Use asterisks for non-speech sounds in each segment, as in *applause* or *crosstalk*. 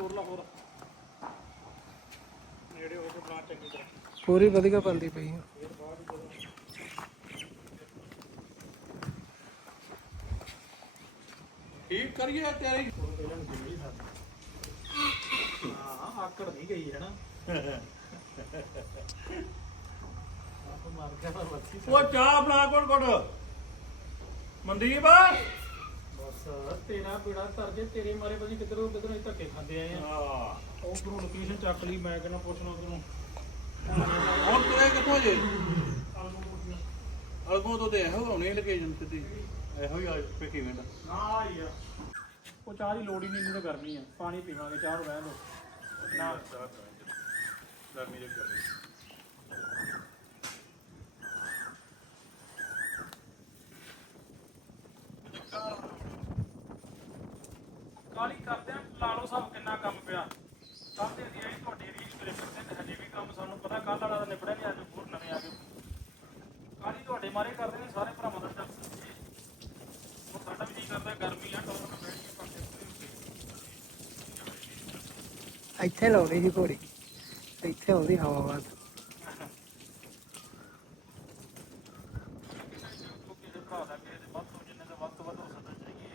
ਤੋੜ ਲਾ ਤੋੜ ਲਾ ਹੋਰ। ਨੇੜੇ ਹੋ ਕੇ ਬਣਾ ਚੰਗੀ ਤਰ੍ਹਾਂ। ਪੂਰੀ ਵਧੀਆ ਬੰਦੀ ਪਈ ਆ। ਠੀਕ ਕਰੀਏ ਤੇਰੀ ਹਾਂ ਆਕੜ ਨਹੀਂ ਗਈ ਹੈ ਨਾ? ਆਪ ਮਾਰ ਕੇ ਤਾਂ ਬੱਤੀ ਉਹ ਚਾਹ ਬਣਾ ਕੋਣ ਕੋਣ ਮਨਦੀਪ? ਬਸ ਤੇਰਾ ਬੇੜਾ ਧਰ ਜੇ ਤੇਰੇ ਮਾਰੇ ਬਜੀ ਕਿਧਰੋਂ ਕਿਧਰੋਂ ਹੀ ਧੱਕੇ ਖਾਂਦੇ ਆਏ ਆ? ਹਾਂ। ਉਹ ਉਧਰੋਂ ਲੋਕੇਸ਼ਨ ਚੱਕ ਲਈ ਮੈਂ ਕਹਿੰਦਾ ਪੁੱਛਣਾ ਉਧਰੋਂ ਹੁਣ ਤੂੰ ਕਿੱਥੋਂ ਜੇ? ਅਲਗੋਂ ਤੋਂ ਤੇ ਇਹੋ ਹੋਣੀ ਲੋਕੇਸ਼ਨ ਇਹੋ ਹੀ ਆ ਫੇ ਕਿਵੇਂ ਦਾ। ਨਾ ਯਾਰ ਉਹ ਚਾਹ ਦੀ ਲੋੜ ਹੀ ਨਹੀਂ ਇਹਨੂੰ ਤਾਂ ਗਰਮੀ ਆ। ਪਾਣੀ ਪੀਵਾਂਗੇ ਚਾਹ ਨੂੰ ਰਹਿਣ ਦੋ। ਨਾ ਗਰਮੀ ਦੇ ਕਰ ਕਾਲੀ ਕਰਦੇ ਆ, ਲਾ ਲਓ ਸਭ ਕਿੰਨਾ ਕੰਮ ਪਿਆ। ਕੱਲ ਦੇ ਦੀ ਆਈ ਤੁਹਾਡੀ ਰੀਲ ਕਲਿੱਪ ਤੇ ਹਜੇ ਵੀ ਕੰਮ ਸਾਨੂੰ ਪਤਾ ਕੱਲ ਵਾਲਾ ਤਾਂ ਨਿਬੜਿਆ ਨਹੀਂ ਅੱਜ ਹੋਰ ਨਵੇਂ ਆ ਗਏ। ਕਾਲੀ ਤੁਹਾਡੇ ਮਾਰੇ ਕਰਦੇ ਨੇ ਸਾਰੇ ਭਰਾਵਾਂ ਦਾ ਚੱਲ ਉਹ ਸਾਡਾ ਵੀ ਨਹੀਂ ਕਰਦਾ, ਗਰਮੀ ਆ, ਟੌਰ ਨਾਲ ਬੈਠ ਕੇ ਪੱਕੇ ਇੱਥੇ ਲਾਉਣੀ ਸੀ ਘੋੜੀ। ਇੱਥੇ ਆਉਂਦੀ ਹਵਾ ਬਾਦ ਕਿਸੇ ਦੇ ਭਰਾ ਦਾ ਕਿਸੇ ਦੇ ਵੱਧ ਤੋਂ ਜਿੰਨੇ ਦਾ ਵੱਧ ਤੋਂ ਵੱਧ ਹੋ ਸਕਦਾ ਚਾਹੀਏ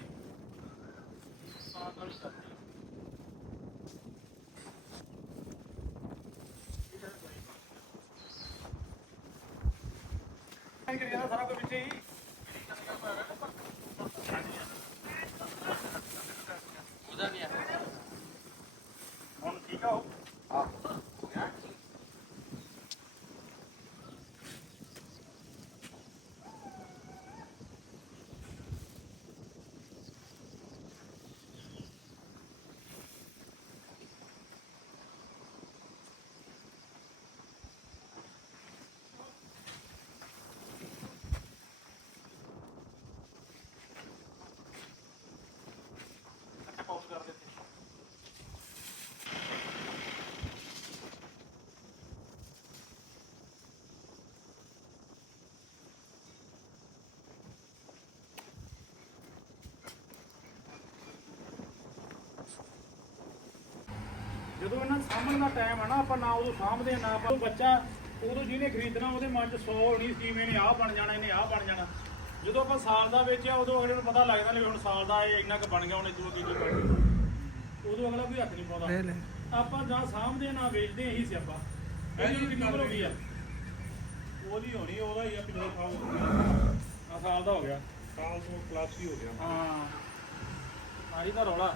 ਤਾਂ ਨਾਲ ਹੀ ਕਰਦੇ ਆ। ਐਂ ਜਦੋਂ ਇਹਨਾਂ ਨੂੰ ਸਾਂਭਣ ਦਾ ਟਾਈਮ ਹੈ ਨਾ ਆਪਾਂ ਨਾ ਉਦੋਂ ਆ, ਨਾ ਆਪਾਂ ਉਹ ਬੱਚਾ ਉਦੋਂ ਜਿਹਨੇ ਖਰੀਦਣਾ ਉਹਦੇ ਮਨ 'ਚ 100 ਹੋਣੀ ਸੀ ਵੀ ਇਹਨੇ ਆਹ ਬਣ ਜਾਣਾ ਇਹਨੇ ਆਹ ਬਣ ਜਾਣਾ। ਜਦੋਂ ਆਪਾਂ ਸਾਲ ਦਾ ਵੇਚਿਆ ਉਦੋਂ ਅਗਲੇ ਨੂੰ ਪਤਾ ਲੱਗਦਾ ਵੀ ਹੁਣ ਸਾਲ ਦਾ ਇਹ ਇੰਨਾ ਕੁ ਬਣ ਗਿਆ ਹੁਣ ਇਦੋਂ ਕੀ ਕੀ ਬਣ ਗਿਆ ਉਦੋਂ ਅਗਲਾ ਕੋਈ ਹੱਥ ਨਹੀਂ ਪਾਉਂਦਾ। ਲੈ ਲੈ। ਆਪਾਂ ਜਾਂ ਆ, ਨਾ ਵੇਚਦੇ ਆ, ਇਹੀ ਸਿਆਪਾ ਇਹਦੀ ਵੀ ਕਿੰਨੀ ਹੋ ਗਈ ਆ। ਉਹਦੀ ਹੋਣੀ ਉਹਦਾ ਹੀ ਆ ਪਿਛਲੇ ਸਾਲ ਆ ਸਾਲ ਦਾ ਹੋ ਗਿਆ। ਸਾਲ ਤੋਂ ਪਲੱਸ ਹੀ ਹੋ ਗਿਆ। ਹਾਂ। ਆਰੀ ਦਾ ਰੌਲਾ।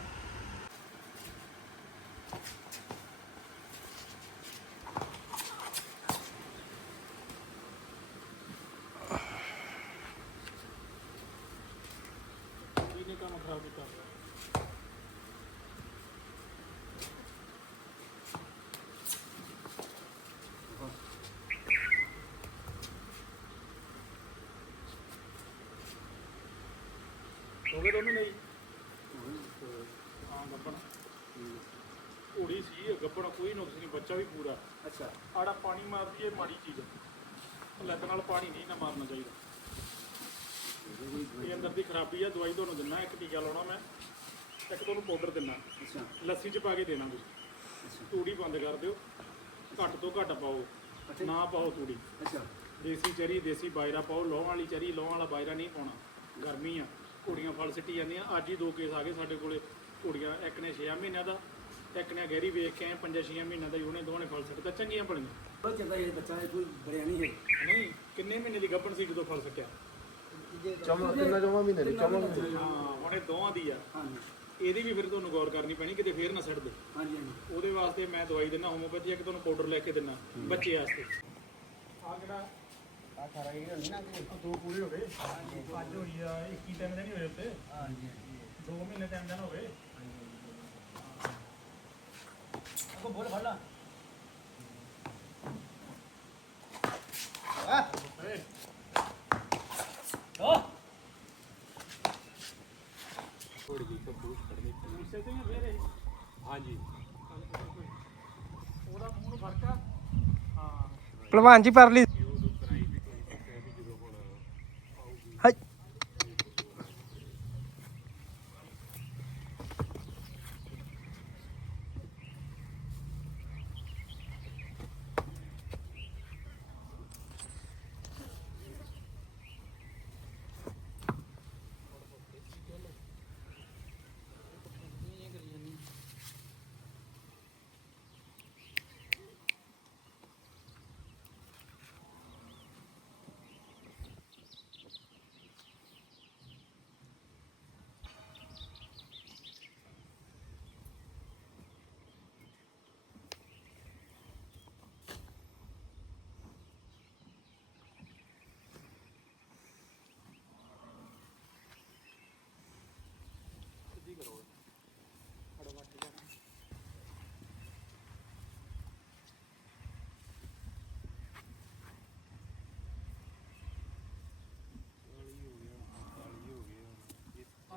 ਹੋ ਗਏ ਦੋਨੋਂ ਨਹੀਂ ਹਾਂ ਗੱਪਣ। ਘੋੜੀ ਸੀ ਗੱਪਣ ਕੋਈ ਨੁਕਸ ਨਹੀਂ ਬੱਚਾ ਵੀ ਪੂਰਾ। ਅੱਛਾ। ਆੜਾ ਪਾਣੀ ਮਾਰਦੀ ਏ ਮਾੜੀ ਚੀਜ਼। ਲੱਤ ਨਾਲ ਪਾਣੀ ਨਹੀਂ ਨਾ ਮਾਰਨਾ ਚਾਹੀਦਾ। ਇਹ ਅੰਦਰ ਦੀ ਖਰਾਬੀ ਆ ਦਵਾਈ ਤੁਹਾਨੂੰ ਦਿੰਨਾ ਇੱਕ ਟੀਕਾ ਲਾਉਣਾ ਮੈਂ ਇੱਕ ਤੁਹਾਨੂੰ ਪਾਊਡਰ ਦਿੰਨਾ। ਅੱਛਾ। ਲੱਸੀ 'ਚ ਪਾ ਕੇ ਦੇਣਾ ਤੁਸੀਂ। ਤੂੜੀ ਬੰਦ ਕਰ ਦਿਓ। ਘੱਟ ਤੋਂ ਘੱਟ ਪਾਓ। ਨਾ ਪਾਓ ਤੂੜੀ। ਅੱਛਾ। ਦੇਸੀ ਚਰੀ ਦੇਸੀ ਬਾਜਰਾ ਪਾਓ। ਲੋਹਾਂ ਵਾਲੀ ਚਰੀ ਲੋਹਾਂ ਵਾਲਾ ਬਾਜਰਾ ਨਹੀਂ ਪਾਉਣਾ। ਗਰਮੀ ਆ। ਕੁੜੀਆਂ ਫਲ ਸਿੱਟੀ ਜਾਂਦੀਆਂ। ਅੱਜ ਹੀ ਦੋ ਕੇਸ ਆ ਗਏ ਸਾਡੇ ਕੋਲੇ ਕੁੜੀਆਂ ਇੱਕ ਨੇ 6 ਮਹੀਨਿਆਂ ਦਾ ਇੱਕ ਨੇ ਗਹਿਰੀ ਵੇਖ ਕੇ ਆਏ 5-6 ਮਹੀਨਿਆਂ ਦਾ ਉਹਨੇ ਦੋਨੇ ਫਲ ਸਿੱਟਦਾ ਚੰਗੀਆਂ ਬਣੀਆਂ। ਬਹੁਤ ਚੰਗਾ ਇਹ ਬੱਚਾ ਇਹ ਕੋਈ ਬੜਿਆ ਨਹੀਂ ਹੈ। ਨਹੀਂ ਕਿੰਨੇ ਮਹੀਨੇ ਦੀ ਗੱਭਣ ਸੀ ਜਦੋਂ ਫਲ ਸਿੱਟਿਆ? ਚਮਾ ਕਿੰਨਾ ਜਮਾ ਮਹੀਨੇ ਦੀ? ਚਮਾ ਹਾਂ ਹੁਣ ਇਹ ਦੋਵਾਂ ਦੀ ਆ। ਹਾਂਜੀ। ਇਹਦੀ ਵੀ ਫਿਰ ਤੁਹਾਨੂੰ ਗੌਰ ਕਰਨੀ ਪੈਣੀ ਕਿਤੇ ਫੇਰ ਨਾ ਸਿੱਟ ਦੇ। ਹਾਂਜੀ ਹਾਂਜੀ। ਉਹਦੇ ਵਾਸਤੇ ਮੈਂ ਦਵਾਈ ਦਿੰਦਾ ਹੋਮੋਪੈਥੀ ਇੱਕ ਤੁਹਾਨੂੰ ਪਾਊਡਰ ਲੈ ਕੇ ਦਿੰਦਾ ਬੱਚੇ ਵਾਸਤੇ। ਆ ਕਿਹੜਾ? ਆ ਸਾਰਾ ਇਹ ਨਾ ਦੋ ਪੂਰੇ ਹੋ ਗਏ। ਅੱਜ ਹੋਈ ਆ 21 ਦਿਨ ਦੇ ਨਹੀਂ ਹੋਏ ਉੱਤੇ। ਹਾਂਜੀ। 2 ਮਹੀਨੇ ਤਿੰਨ ਦਿਨ ਹੋ ਗਏ। ਕੋ ਬੋਲ ਫੜ ਲਾ ਏ ਓ ਇਸੇ ਤੇ ਫੇਰ ਇਹ ਹਾਂਜੀ ਉਹਦਾ ਮੂੰਹ ਨੂੰ ਫ਼ਰਕ ਆ ਹਾਂ ਭਲਵਾਨ ਜੀ ਪਰ ਲਈ ਹਾਈ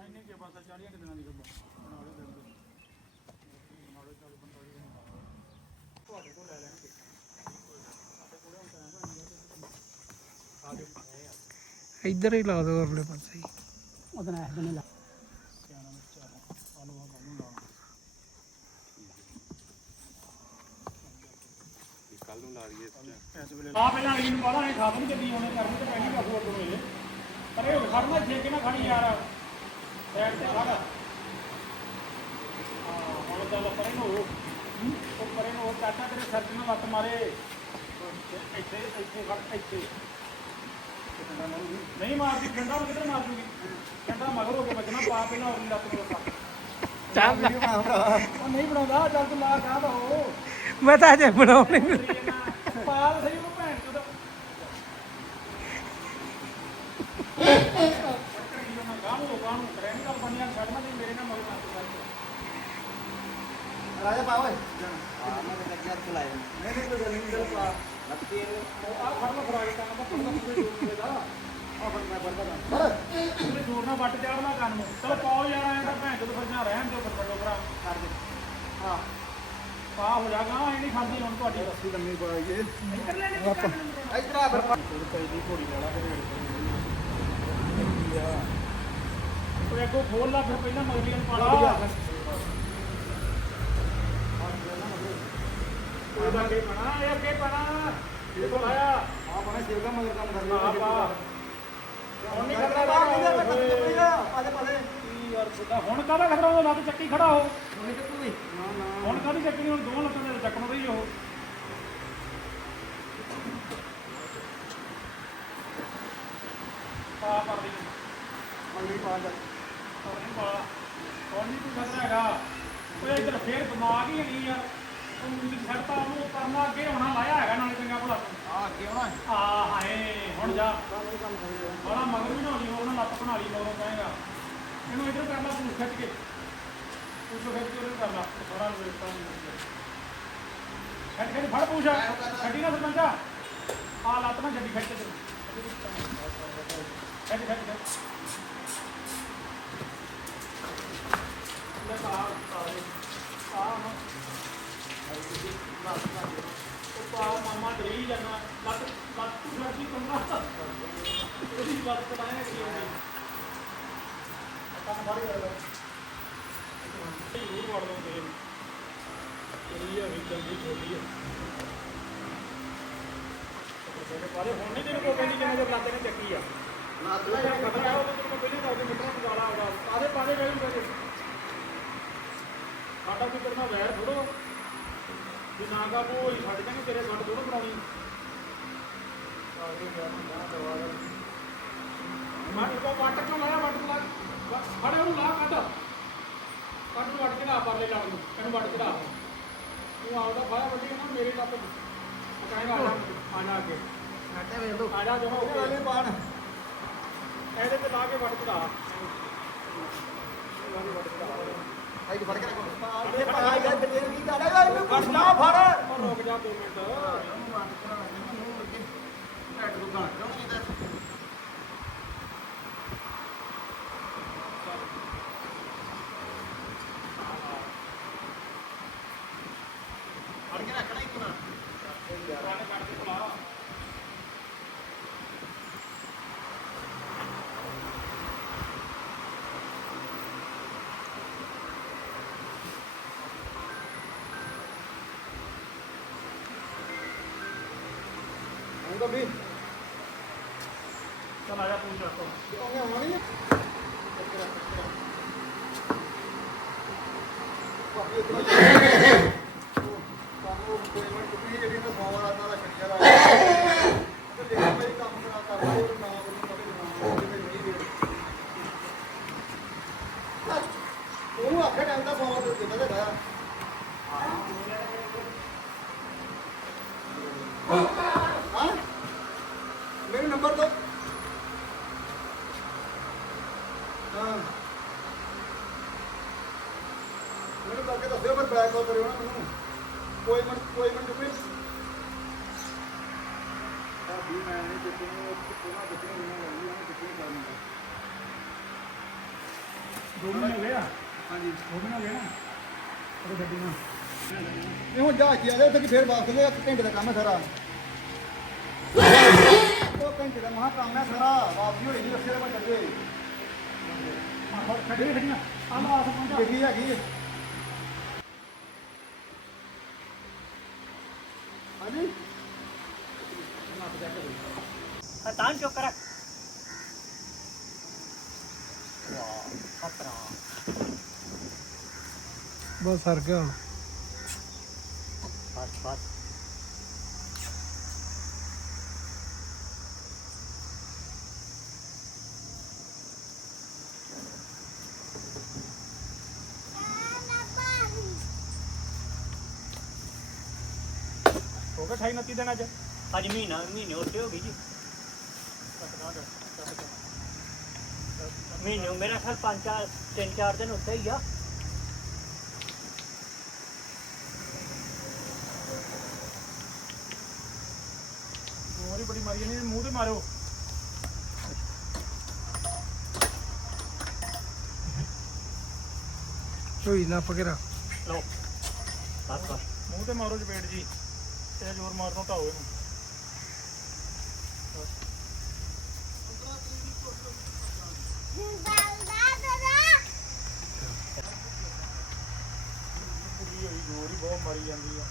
ਹਾਂ ਇੰਨੇ ਕੇ ਬਸ 40 ਕਿ ਦਿਨਾਂ ਦੀ ਗੱਬਾ ਬਣਾ ਲਓ ਦਿਨ ਦੀ ਬਣਾ ਲਓ ਚੱਲ 45 ਦਿਨ ਤੁਹਾਡੇ ਕੋਲ ਲੈ ਲੈਣਗੇ ਸਾਡੇ ਕੋਲ ਹੁਣ ਟਾਈਮ ਹੈ ਆ ਜਾਓ ਇੱਧਰ ਹੀ ਲਾ ਦਿਓ ਆਪਣੇ ਪਾਸੇ ਹੀ। ਉਹਦਾ ਨਾ ਇਹਦੇ ਨਾਲ ਸਿਆਣਾ ਹੈ ਆਲੂਆਂ ਕਾਨੂੰ ਲਾਉਣਾ ਕੱਲ ਨੂੰ ਲਾ ਲਈਏ ਆ ਪਹਿਲਾਂ ਅਗਲੀ ਨੂੰ ਪਾਲਾ ਇਹ ਨਹੀਂ ਚੱਲੀ ਉਹਨੇ ਕਰਨੀ ਤੇ ਪਹਿਲੀ ਵਾਰ ਹੋਰ ਦੋਏ ਪਰ ਇਹ ਖੜਨਾ ਛੇਕੇ ਨਾ ਖੜੀ ਯਾਰ। ਨਹੀਂ ਮਾਰਦੀ ਡੰਡਾ ਨੂੰ ਕਿੱਧਰ ਮਾਰ ਜੂਗੀ ਡੰਡਾ ਮਗਰ ਹੋ ਕੇ ਵੱਜਣਾ ਪਾ ਪਹਿਲਾਂ ਉਹਦੀ ਲੱਤ ਨੂੰ ਲੱਤ ਚੱਲ ਨਹੀਂ ਬਣਾਉਂਦਾ ਚੱਲ ਤੂੰ ਲਾ ਕਾ ਦੋ ਮੈਂ ਤਾਂ ਅਜੇ ਬਣਾਉਣੀ ਪਾਲ ਸਹੀ ਉਹ ਭੈਣ ਚੋਦ ਗਾਣੂ ਗਾਣੂ ਕਰੇ ਨਹੀਂ ਗੱਲ ਬਣੀਆਂ ਛੱਡਣਾ ਨਹੀਂ ਮੇਰੇ ਨਾਲ ਮਗਰ ਲੱਗ ਰਾਜਾ ਪਾ ਓਏ। ਹਾਂ ਮੈਂ ਤੇ ਲੱਗਿਆ ਚਲਾਇਆ ਨਹੀਂ ਨਹੀਂ ਕੋਈ ਗੱਲ ਨਹੀਂ ਗੱਲ ਪਾ। ਲੱਤੀ ਆ ਫੜ। ਲੋ ਫੜਾ ਕੇ ਕੰਮ ਤਾਂ ਪੂਰਾ ਪੂਰੇ ਜੋਰ ਦਾ ਆ ਫੜ ਮੈਂ ਵਰਦਾ ਕਰ ਪੂਰੇ ਜੋਰ ਨਾਲ ਵੱਟ ਚਾੜਨਾ ਕੰਨ ਨੂੰ ਚਲ ਪਾਓ ਯਾਰ ਐਂ ਤਾਂ ਭੈਣ ਚੋਦ ਫਿਰ ਜਾਂ ਰਹਿਣ ਦਿਓ ਫਿਰ ਛੱਡੋ ਭਰਾ ਕਰ ਦੇ ਹਾਂ ਪਾ ਹੋ ਜਾਗਾ ਐ ਨਹੀਂ ਖਾਂਦੀ ਹੁਣ ਤੁਹਾਡੀ ਰੱਸੀ ਲੰਮੀ ਪਾਈਏ ਇੱਧਰ ਲੈ ਲੈ ਇਧਰ ਆ ਫਿਰ ਪੈਦੀ ਘੋੜੀ ਵਾਲਾ ਉਹ ਅੱਗੋਂ ਖੋਲ ਲਾ ਫਿਰ ਪਹਿਲਾਂ ਮਗਲੀਆਂ ਨੂੰ ਪਾਲਾ ਉਹਦਾ ਅੱਗੇ ਬਣਾ ਇਹ ਅੱਗੇ ਬਣਾ ਇਹ ਤੋਂ ਆਇਆ ਆ ਬਣਾ ਸੇਵਗਾ ਮਗਰ ਕੰਮ ਕਰਨਾ ਆ ਹੁਣ ਨਹੀਂ ਖਤਰਾ ਬਾਹਰ ਨਹੀਂ ਦਾ ਪਈਆ ਪਾਲੇ ਪਾਲੇ ਯਾਰ ਸੁਦਾ ਹੁਣ ਕਾਹਦਾ ਖਤਰਾ ਉਹ ਲੱਤ ਚੱਕੀ ਖੜਾ ਹੋ ਨਹੀਂ ਤੇ ਤੂੰ ਨਾ ਨਾ ਹੁਣ ਕਾਹਦੀ ਚੱਕਣੀ ਹੁਣ ਦੋ ਲੱਤਾਂ ਦੇ ਚੱਕਣ ਰਹੀ ਉਹ ਪਾ ਪਰ ਦੀ ਮੰਗੀ ਪਾ ਜਾ ਹੋਰ ਨਹੀਂ ਪਾਲਾ ਹੋਰ ਨਹੀਂ ਕੋਈ ਖਤਰਾ ਹੈਗਾ ਓਏ ਇੱਧਰ ਫੇਰ ਦਿਮਾਗ ਹੀ ਨਹੀਂ ਯਾਰ। ਛੱਡਤਾ ਉਹਨੂੰ ਕਰਨਾ ਅੱਗੇ ਹੋਣਾ ਲਾਇਆ ਹੈਗਾ ਨਾਲੇ ਚੰਗਾ ਭਲਾ ਆ ਅੱਗੇ ਆਉਣਾ ਆ ਹਾਏ ਹੁਣ ਜਾ ਨਹੀਂ ਕੰਮ ਕਰੀ ਬੜਾ ਮਗਰ ਵੀ ਨਾ ਹੋਣੀ ਉਹਨਾਂ ਲੱਤ ਬਣਾ ਲਈ ਮਗਰੋਂ ਕਹੇਗਾ ਇਹਨੂੰ ਇੱਧਰ ਕਰ ਲਾ ਪੂਛ ਖਿੱਚ ਕੇ ਪੂਛ ਖਿੱਚ ਕੇ ਉਹਨੂੰ ਕਰ ਲਾ ਥੋੜਾ ਵੇਟਾ ਨਹੀਂ ਖਿੱਚ ਖਿੱਚ ਫੜ ਪੂਛ ਛੱਡੀ ਨਾ ਸਰਪੰਚਾ ਆ ਲੱਤ ਨਾ ਛੱਡੀ ਖਿੱਚ ਤੇ ਖਿੱਚ ਖਿੱਚ ਖਿੱਚ ਲੈ ਆ ਆ ਆ ਨਾ ਹੁਣ ਨਹੀਂ ਤੈਨੂੰ ਕੋਈ ਕਹਿੰਦੀ ਜਿੰਨੇ ਦੇ ਲੱਤ ਨੇ ਚੱਕੀ ਆ ਨਾ ਥੋੜਾ ਜਿਹਾ ਖਤਰਾ ਦੱਸ ਦੇ ਮਿੱਤਰਾਂ ਨੂੰ ਗਾਲਾ ਆਉਦਾ ਆਦੇ ਪਾਦੇ ਗਏ ਹੁੰਦੇ ਸਾਡਾ ਕੀ ਕਰਨਾ ਵੈਰ ਥੋੜੋ ਵੀ ਨਾ ਦਾ ਕੋਈ ਛੱਡ ਜਾਣਗੇ ਤੇਰੇ ਗੱਡ ਥੋੜੋ ਬਣਾਉਣੀ। ਆਗੇ ਗਿਆ ਨਾ ਦਵਾ ਦੇ। ਮੈਂ ਕੋ ਵੱਟ ਵੱਟ ਲਾ ਫੜੇ ਉਹਨੂੰ ਲਾ ਕੱਢ। ਕੱਢ ਨੂੰ ਵੱਟ ਕੇ ਨਾ ਪਰਲੇ ਲੜ ਨੂੰ। ਇਹਨੂੰ ਵੱਟ ਚੜਾ ਤੂੰ ਆਪਦਾ ਫਾਇਆ ਵੱਡੀ ਨਾ ਮੇਰੀ ਲੱਤ ਕਹਿੰਦਾ ਆ ਜਾ ਅੱਗੇ। ਨਾਟੇ ਵੇਖ ਲੋ ਆ ਜਾ ਜਮਾ ਹੋ ਵਾਲੇ ਗਿਆ ਬਾਣ ਇਹਦੇ ਤੇ ਲਾ ਕੇ ਵੱਟ ਕੇ ਯਾਰ ਤੇ ਕੀ ਨਾ ਫੜ ਰੁਕ ਜਾ 2 ਮਿੰਟ ਵੀ ਚਲ ਆ ਜਾ ਪੂਛ ਰੱਖੋ ਉਹਨੇ ਆਉਣਾ ਨਹੀਂ ਜਿਹੜੀ ਮੈਂ ਸੌ ਰਾਤ ਦਾ ਛੱਡਿਆ ਦਾ ਤੇ ਜੇ ਮੇਰੀ ਕੰਮ ਕਰਾ ਕਰ ਰਿਹਾ ਉਹ ਨਾ ਉਹਨੂੰ ਕਦੇ ਨਾ ਉਹਦੇ ਵਿੱਚ ਨਹੀਂ ਦੇ ਉਹਨੂੰ ਆਖਿਆ ਟਾਈਮ ਦਾ ਸੌ ਦੇ ਦਿੱਤਾ ਤੇ ਗਿਆ ਹਾਂ ਮੇਰੇ ਨੰਬਰ ਤੋਂ ਹਾਂ ਮੈਨੂੰ ਕਰਕੇ ਦੱਸਿਓ ਫਿਰ ਬੈਕ ਕਾਲ ਕਰਿਓ ਨਾ ਮੈਨੂੰ। ਕੋਈ ਮਿੰਟ ਕੋਈ ਮਿੰਟ ਰੁਪਏ ਆ ਵੀ ਮੈਂ ਨਹੀਂ ਜਿੱਤੂ ਨੂੰ ਕੋਨਾ ਜਿੱਤੂ ਨੂੰ ਮੈਂ ਲੈਣੀ ਉਹਨੇ ਜਿੱਤੂ ਕਰਨੀ ਦੋ ਮਹੀਨੇ ਹੋ ਗਏ ਆ? ਹਾਂਜੀ। ਦੋ ਮਹੀਨੇ ਹੋ ਗਏ ਨਾ ਉਹ ਗੱਡੀ ਨਾਲ। ਇਹ ਹੁਣ ਜਹਾਜ਼ ਆ ਗਿਆ ਉੱਥੇ ਕਿ ਫੇਰ ਵਾਪਸ ਇੱਕ ਘੰਟੇ ਦਾ ਕੰਮ ਹੈ ਸਾਰਾ। ਉਹ ਘੰਟੇ ਦਾ ਮਹਾ ਕੰਮ ਹੈ ਸਾਰਾ ਵਾਪਸੀ ਹੋਈ ਨਹੀਂ ਰੱਖਿਆ ਮੈਂ ਚੱਲੇ। ਹੋਰ ਖੜੀ ਖੜੀਆਂ ਆ ਪਹੁੰਚਾ ਗੱਡੀ ਹੈਗੀ ਹੈ। ਹਾਂਜੀ ਤਾਂ ਚੁੱਕ ਰੱਖ ਵਾਹ ਖਤਰਾ ਬਸ ਸਰ ਗਿਆ ਬਸ ਬਸ ਹੋ ਗਿਆ 28 29 ਦਿਨ ਅੱਜ? ਅੱਜ ਮਹੀਨਾ ਮਹੀਨੇ ਉੱਤੇ ਹੋ ਗਈ ਜੀ। ਮਹੀਨੇ ਮੇਰਾ ਖਿਆਲ ਪੰਜ ਚਾਰ ਤਿੰਨ ਚਾਰ ਦਿਨ ਉੱਤੇ ਹੀ ਆ। ਹੋਰ ਹੀ ਬੜੀ ਮਾਰੀ ਨੇ ਮੂੰਹ ਤੇ ਮਾਰੋ। ਝੋਈ ਨੱਪ ਕੇ ਰੱਖ ਲਓ। ਬਸ ਬਸ। ਮੂੰਹ ਤੇ ਮਾਰੋ ਚਪੇੜ ਜੀ। ਤੇ ਜ਼ੋਰ ਮਾਰਦਾ ਤਾਂ ਹੋਵੇ ਕੁੜੀ ਹੋਈ ਜ਼ੋਰ ਹੀ ਬਹੁਤ ਮਾਰੀ ਜਾਂਦੀ ਆ।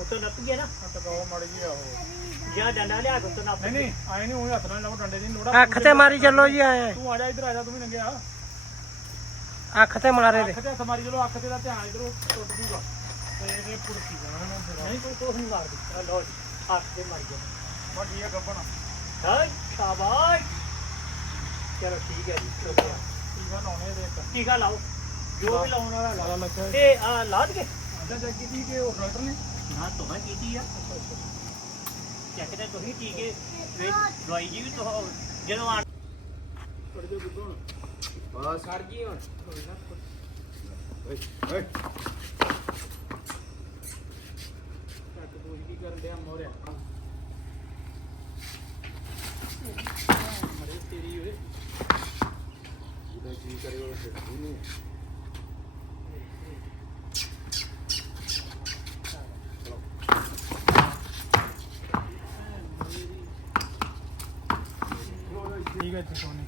ਉੱਤੋਂ ਨੱਪ ਗਿਆ ਨਾ? ਆ ਟਕਾਓ ਮਾੜੀ ਜੀ ਆਹੋ ਜਾਂ ਡੰਡਾ ਲਿਆ ਕੇ ਉੱਤੋਂ ਨੱਪ ਨਹੀਂ ਨਹੀਂ ਆਏ ਨਹੀਂ ਉਹ ਹੱਥ ਨਾਲ ਲਾਓ ਡੰਡੇ ਦੀ ਲੋੜਾ ਅੱਖ ਤੇ ਮਾਰੀ ਚੱਲੋ ਜੀ ਆਏ। ਤੂੰ ਆ ਜਾ ਇੱਧਰ ਆ ਜਾ ਤੂੰ ਵੀ ਨੰਗਿਆ ਅੱਖ ਤੇ ਮਾਰੇ ਦੇ। ਅੱਖ ਤੇ ਹੱਥ ਮਾਰੀ ਚਲੋ ਅੱਖ ਤੇ ਦਾ ਧਿਆਨ ਇਧਰੋਂ ਟੁੱਟ ਜੂਗਾ। ਤੇ ਇਹਨੇ ਪੁੜਕੀ ਜਾਣਾ ਨਾ ਫਿਰ। ਨਹੀਂ ਕੋਈ ਕੁਛ ਨਹੀਂ ਮਾਰਦੀ। ਆ ਲਓ ਜੀ ਹੱਥ ਤੇ ਮਾਰੀ ਜਾ ਬਾ ਠੀਕ ਆ ਗੱਬਣਾ। ਹਾਏ ਸ਼ਾਬਾਸ਼। ਚਲੋ ਠੀਕ ਹੈ ਜੀ ਚਲੋ ਠੀਕ ਆ ਲਾਉਣੇ ਦੇ ਇੱਕ। ਟੀਕਾ ਲਾਓ। ਜੋ ਵੀ ਲਾਉਣ ਵਾਲਾ ਸਾਰਾ ਲੱਗਾ। ਤੇ ਆ ਲਾ ਦਈਏ ਅੱਧਾ ਚੱਕ ਕੀਤੀ ਕਿ ਉਹ ਡਾਕਟਰ ਨੇ? ਨਾ ਤੁਹਾਂ ਕੀਤੀ ਆ। ਚੈੱਕ ਤੇ ਤੁਸੀਂ ਟੀਕੇ ਦਵਾਈ ਜੀ ਵੀ ਤੁਹਾਂ ਜਦੋਂ ਆਣ ਬਸ ਸਰ ਜੀ ਹੁਣ। ਓਏ ਓਏ ਚੱਕ ਤੂੰ ਕੀ ਕਰਨ ਡਿਆ ਮੋਰਿਆ ਮਰੇ ਤੇਰੀ ਓਏ। ਉਹਦਾ ਕੀ ਕਰਿਓ ਨਹੀਂ ਠੀਕ ਹੈ ਜੀ ਸੋਨੀ।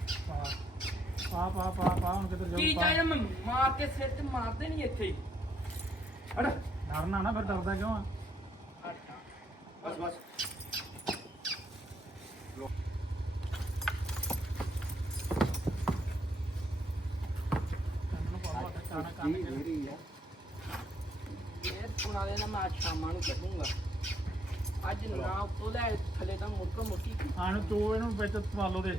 ਪਾ ਪਾ ਪਾ ਪਾ ਹੁਣ ਕਿੱਧਰ ਕੀ ਜਾਊ ਚਾਹੀਦਾ ਮੈਂ ਮਾਰ ਕੇ ਸਿਰ ਤੇ ਮਾਰਦੇ ਨਹੀਂ ਇੱਥੇ ਹੀ। ਅੜ। ਡਰਨਾ ਨਾ ਫਿਰ ਡਰਦਾ ਕਿਉਂ ਆ? ਬਸ ਬਸ। ਕੀ ਆ? ਇਹ ਪੁਣਾ ਦੇ ਨਾ ਮੈਂ ਅੱਜ ਸ਼ਾਮਾਂ ਨੂੰ ਕੱਢੂੰਗਾ ਅੱਜ ਨਾ ਉੱਤੋਂ ਲੈ ਥੱਲੇ ਤਾਂ ਮੁੱਕ ਮੁੱਕੀ ਤੂੰ ਇਹਨੂੰ ਵਿੱਚ ਪਾਲੋ ਦੇ।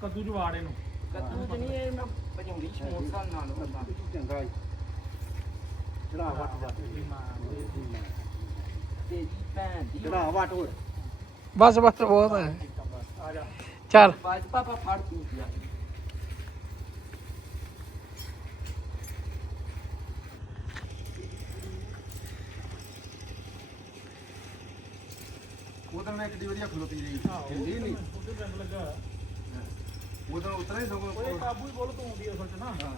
ਕੱਦੂ ਜਵਾੜ ਇਹਨੂੰ। ਕੱਦੂ ਚ ਨਹੀਂ ਇਹ ਮੈਂ ਭਜਾਉਂਦੀ ਸਮੋਸਾ ਨਾਲ ਬੰਦਾ ਚੰਗਾ ਚੜਾ ਵੱਟ ਜਾ ਤੇਰੀ ਭੈਣ ਦੀ ਚੜਾ ਵੱਟ ਹੋਰ। ਬਸ ਬਸ ਬਹੁਤ ਹੈ। ਆ ਜਾ ਚੱਲ ਬਾਜ ਪਾਪਾ ਫੜ ਤੂੰ। ਪਿਆ ਉਦੋਂ ਮੈਂ ਕਿੱਡੀ ਵਧੀਆ ਖਲੋਤੀ ਰਹੀ ਹਿੰਦੀ ਨਹੀਂ ਉਹਦੇ ਰੰਗ ਲੱਗਾ। ਉਦੋਂ ਉਤਰਾ ਹੀ ਸਗੋਂ ਓਏ ਕਾਬੂ ਹੀ ਬੋਲ ਤੂੰ ਆਉਂਦੀ ਅਸਲ ਚ ਨਾ। ਹਾਂ।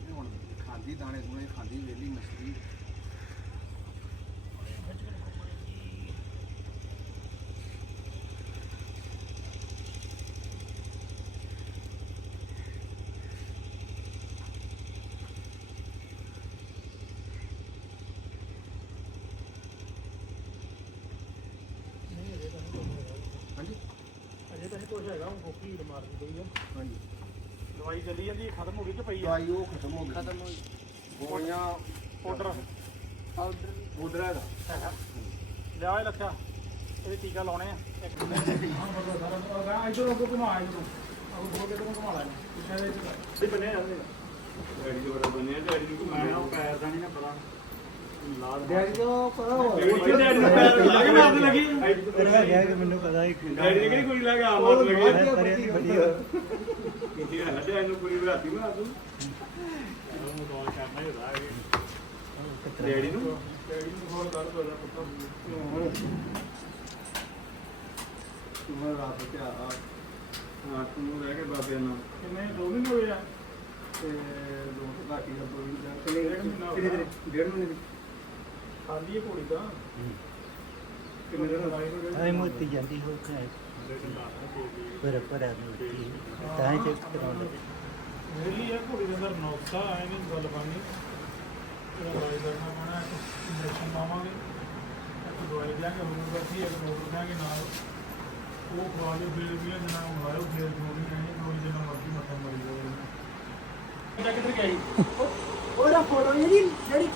ਇਹ ਹੁਣ ਖਾਂਦੀ ਦਾਣੇ ਦੂਣੇ ਖਾਂਦੀ ਵੇਲੀ ਮਛਲੀ ਉਹ ਗੋਪੀ ਮਾਰਦੀ ਪਈ ਆ। ਹਾਂਜੀ। ਦਵਾਈ ਚੱਲੀ ਜਾਂਦੀ ਖਤਮ ਹੋ ਗਈ ਕਿ ਪਈ ਆ? ਦਵਾਈ ਉਹ ਖਤਮ ਹੋ ਗਈ। ਖਤਮ ਹੋਈ ਗੋਲੀਆਂ ਪਾਊਡਰ। ਪਾਊਡਰ। ਉਧਰ ਹੈਗਾ। ਹੈਗਾ ਲਿਆ ਇਹ ਲੱਖਾ। ਇਹਦੇ ਟੀਕਾ ਲਾਉਣੇ ਆ। ਇੱਕ ਮਿੰਟ। ਇਧਰ ਘੁਮਾ ਇਧਰ ਘੁਮਾ ਲੈ ਪਿੱਛੇ ਦੇ ਇੱਧਰ ਜਾਂਦੇ ਡੈਡੀ ਦੇ ਬੜਾ ਬੰਨਿਆ ਡੈਡੀ ਨੂੰ ਮੈਂ ਉਹ ਪੈਰ ਦਾ ਨਹੀਂ ਨਾ ਪਤਾ। ਡੈਡੀ ਤੋਂ ਪਤਾ ਹੋ ਉੱਥੇ ਡੈਡੀ ਨੂੰ ਪੈਰ ਲਾ ਕੇ ਮਾਰਨ ਲੱਗੀ ਤੇਰਾ ਗਿਆ ਕਿ ਮੈਨੂੰ ਪਤਾ ਹੀ ਡੈਡੀ ਨੇ ਕਿਹੜੀ ਕੁੜੀ ਲਾ ਕੇ ਆ ਮਾਰਨ ਲੱਗੀ ਤੇਰੀ ਵੱਡੀ ਹੋ ਕਿੱਥੇ ਹੈ ਡੈਡੀ ਨੂੰ ਕੁੜੀ ਰਾਤੀ ਮਾਰ ਦੂੰ ਉਹਨੂੰ ਕਾਲ ਕਰਨਾ ਹੀ ਹੁੰਦਾ ਹੈ ਡੈਡੀ ਨੂੰ ਡੈਡੀ ਨੂੰ ਕਾਲ ਕਰ ਦੋ ਦਾ ਪੁੱਤ ਤੁਮਰ ਰਾਤ ਤੇ ਆ ਹਾਂ ਤੂੰ ਰਹਿ ਕੇ ਬਾਬੇ ਨਾਲ ਕਿੰਨੇ ਦੋ ਮਹੀਨੇ ਹੋਏ ਆ ਤੇ ਦੋ ਸੌ ਘੱਟ ਹੀ ਆ ਦੋ ਕਿੰਨੇ ਡੇਢ ਮਹੀਨਾ ਹੋ ਕਿੰਨੇ ਗਿਆ। ਦਿਨ ਡੇਢ ਮਹੀਨੇ ਦੀ ਖਾਲੀ ਹੈ ਘੋੜੀ ਤਾਂ। ਆਈ ਮੋਤੀ ਜਾਂਦੀ ਹੋ ਕੇ ਪਰ ਪਰ ਮੋਤੀ ਤਾਂ ਹੀ ਚੈੱਕ ਕਰਾਉਂਦੇ। ਵੇਲੀ ਹੈ ਘੋੜੀ ਦੇ ਅੰਦਰ ਨੌਕਸਾ ਐ ਨਹੀਂ ਗੱਲ ਬਾਨੀ ਇਹਦਾ ਇਲਾਜ ਕਰਨਾ ਪੈਣਾ ਇੱਕ ਇੰਜੈਕਸ਼ਨ ਲਾਵਾਂਗੇ ਇੱਕ ਦਵਾਈ ਦਿਆਂਗੇ ਹੋਮੋਪੈਥੀ ਇੱਕ ਮੋਟਰ ਦਿਆਂਗੇ ਨਾਲ। ਉਹ ਖਵਾ ਦਿਓ ਫਿਰ ਵੀ ਜਨਾ ਮਾਰੋ ਫਿਰ ਜੋ ਵੀ ਨਹੀਂ ਕੋਈ ਜਨਾ ਮਰਜ਼ੀ ਮੱਥਾ ਮਰੀ ਜਾਵੇ। ਇਹ ਕਿੱਧਰ ਗਈ? ਉਹਦਾ ਫੋਟੋ ਜਿਹੜੀ ਜਿਹੜੀ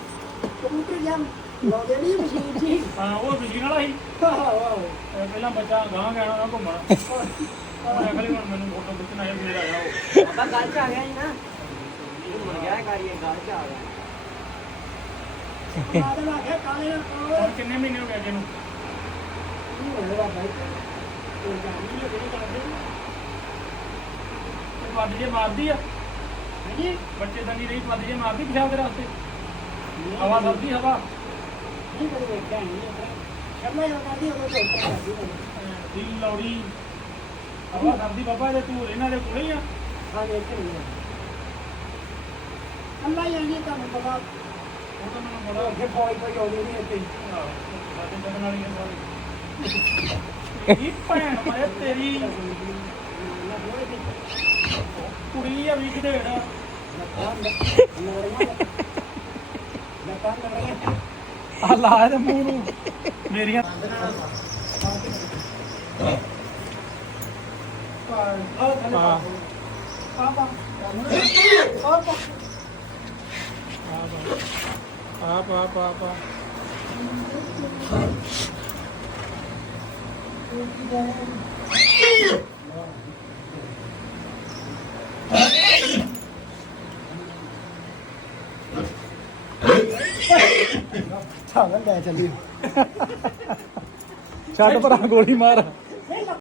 ਕੰਪਿਊਟਰ ਜਾਂ ਲਾਉਂਦੇ ਨਹੀਂ ਮਸ਼ੀਨ ਜੀ। ਹਾਂ ਉਹ ਮਸ਼ੀਨ ਵਾਲਾ ਸੀ ਇਹ ਪਹਿਲਾਂ ਬੱਚਾ ਗਾਂ ਗਿਆ ਨਾ ਘੁੰਮਣ। ਮੈਂ ਅਗਲੇ ਹੁਣ ਮੈਨੂੰ ਫੋਟੋ ਖਿੱਚਣ ਆਇਆ ਫਿਰ ਆਇਆ ਉਹ। ਬਾਬਾ ਗੱਲ ਚ ਆ ਗਿਆ ਜੀ ਨਾ। ਇਹ ਮੁੜ ਗਿਆ ਕਰੀਏ ਗੱਲ ਚ ਆ ਗਿਆ। ਮਾਦਲ ਆ ਗਿਆ ਕਾਲੇ ਨਾਲ ਹੁਣ ਕਿੰਨੇ ਮਹੀਨੇ ਹੋ ਗਏ ਅੱਗੇ ਨੂੰ? ਨਹੀਂ ਹੋਇਆ ਬਾਬਾ ਜੀ ਕੋਈ ਗੱਲ ਨਹੀਂ ਇਹ ਜਿਹੜੇ ਕਰਦੇ ਤੇ ਪੱਦ ਜੇ ਮਾਰਦੀ ਆ। ਹਾਂਜੀ? ਬੱਚੇ ਤਾਂ ਨਹੀਂ ਰਹੀ ਪੱਦ ਜੇ ਮਾਰਦੀ ਪਿਸ਼ਾਬ ਦੇ ਰਸਤੇ। ਹਵਾ ਦਬਦੀ ਹਵਾ। ਨਹੀਂ ਲੌੜੀ ਹਵਾ ਦਬਦੀ ਬਾਬਾ ਜੇ ਤੂੰ, ਇਹਨਾਂ ਦੇ ਕੋਲੇ ਹੀ ਆ। ਉਹ ਤਾਂ ਮੈਨੂੰ ਬੜਾ ਸਾਡੇ ਬਗਨ ਵਾਲੀ ਹੈ ਸਾਰੀ ਇਹ ਭੈਣ ਮਾਰੇ ਤੇਰੀ? ਕੁੜੀ ਆ ਵੀ ਕਿਹੜਾ *laughs* ਆ ਲਾ ਇਹਦੇ ਮੂੰਹ ਨੂੰ। ਮੇਰੀਆਂ ਹਾਂ ਆਪ ਆਪ ਆਪ ਆਪ ਛਾਗਲ ਲੈ ਚੱਲੀ। ਛੱਡ ਭਰਾ ਗੋਲੀ ਮਾਰ।